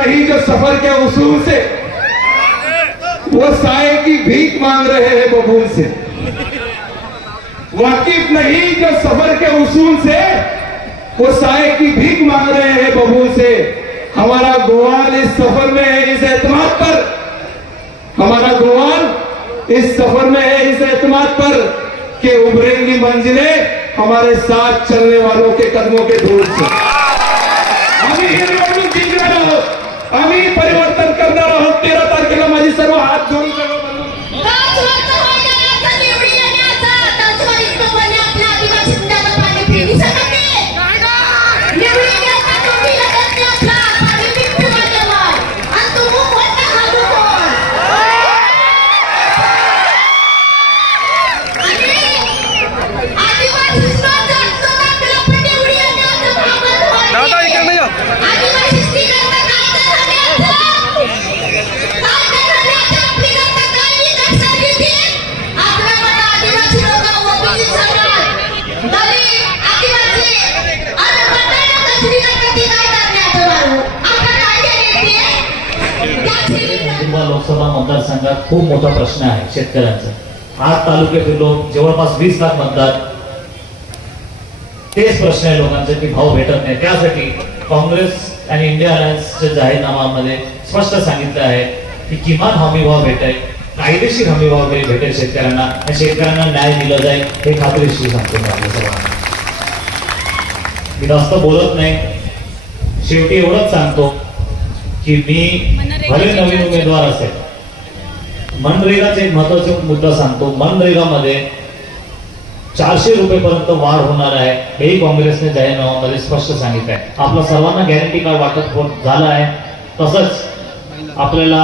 नहीं जो सफर के उसूल से, वो साए की भीख मांग रहे हैं बबूल से। वाकिफ नहीं जो सफर के उसूल से, वो साए की भीख मांग रहे हैं बबूल से। हमारा गुमान इस सफर में है इस एतमाद पर, हमारा गुमान इस सफर में है इस एतमाद पर कि उभरेंगी मंजिलें हमारे साथ चलने वालों के कदमों के धूल से। आम्ही ही निवडणूक जिंकणार आहोत, आम्ही परिवर्तन करणार आहोत। 13 तारखेला माझी सर्व हात जोडून सगळं लोकसभा मतदारसंघात खूप मोठा प्रश्न आहे शेतकऱ्यांचा। आज तालुक्यात लोक जवळपास 20 लाख मतदार, तेच प्रश्न आहे लोकांचे की भाव भेटत नाही। त्यासाठी काँग्रेस आणि इंडिया अलायन्सच्या जाहीरनाम्यामध्ये स्पष्ट सांगितलं आहे की किमान हमी भाव भेटेल, कायदेशीर हमी भाव भेटेल शेतकऱ्यांना, आणि शेतकऱ्यांना न्याय दिला जाईल हे खात्रीशीर सांगतो मी आपल्या सर्वांना। मी जास्त बोलत नाही, शेवटी एवढंच सांगतो की मी भले नवीन उमेदवार असेल, मनरेगाचा एक महत्वाचा मुद्दा सांगतो। मनरेगामध्ये 400 रुपयेपर्यंत वाढ होणार आहे, हेही काँग्रेसने जाहीरनाम्यामध्ये स्पष्ट सांगितलं आहे। आपल्या सर्वांना गॅरंटी कार्ड वाटप झालं आहे। तसंच आपल्याला